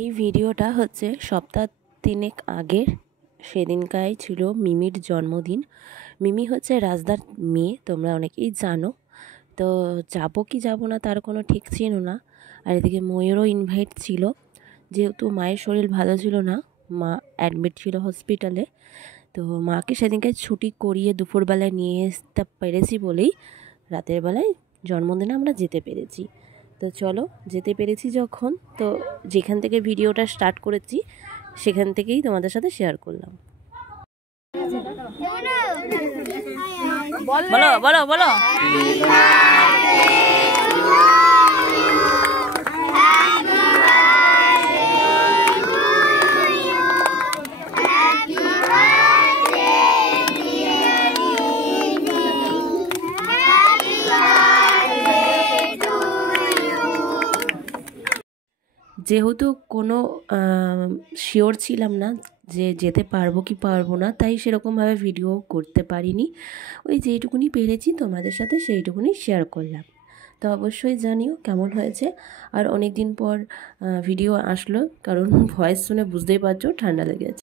এই ভিডিওটা হচ্ছে সপ্তাহ 3 আগের। সেদিনকাই ছিল মিমির জন্মদিন। মিমি হচ্ছে রাজদার মেয়ে, তোমরা অনেকেই জানো। তো যাবো কি যাবো না তার কোনো ঠিক ছিল না। আর এদিকে ময়ূরও ইনভাইট ছিল, যেহেতু মায়ের শরীর ভালো ছিল না, মা অ্যাডমিট ছিল হসপিটালে। তো মাকে সেদিনকে ছুটি করিয়ে দুপুরবেলায় নিয়ে আসতে পেরেছি বলেই রাতের বেলায় জন্মদিনে আমরা যেতে পেরেছি। তো চলো, যেতে পেরেছি যখন, তো যেখান থেকে ভিডিওটা স্টার্ট করেছি সেখান থেকেই তোমাদের সাথে শেয়ার করলাম। বলো বলো বলো। যেহেতু কোনো শিওর ছিলাম না যে যেতে পারবো কি পারবো না, তাই সেরকমভাবে ভিডিও করতে পারিনি। ওই যেইটুকুনি পেরেছি তোমাদের সাথে সেইটুকুনি শেয়ার করলাম। তো অবশ্যই জানিও কেমন হয়েছে। আর অনেক দিন পর ভিডিও আসলো, কারণ ভয়েস শুনে বুঝতেই পারছো ঠান্ডা লেগেছে।